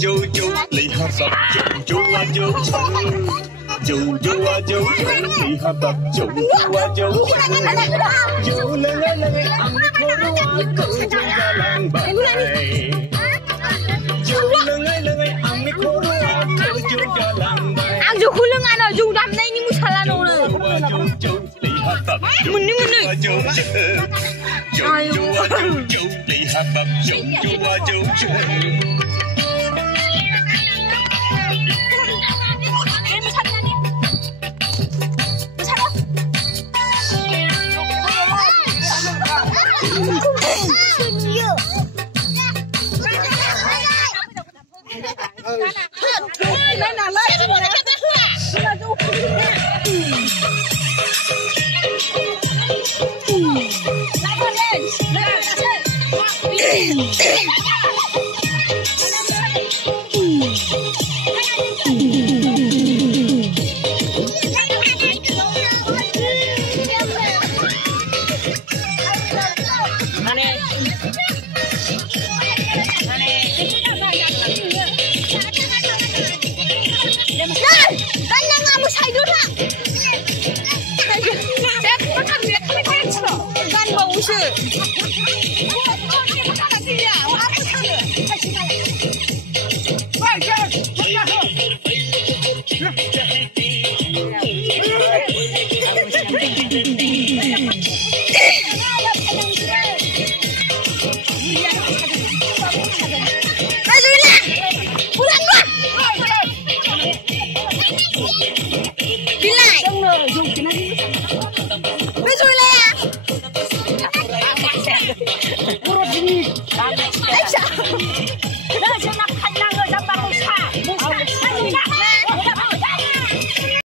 dâu dâu lấy hạt bắp dâu dâu dâu dâu dâu lấy hạt bắp dâu dâu dâu lên ăn khô rau cỡ dâu gà lang bài dâu lên ăn khô rau cỡ dâu gà lang bài ăn dâu khô lưng ăn ở dâu đầm đây như mua salad rồi dâu lấy hạt bắp mình đi dâu lấy hạt bắp dâu Đi lại.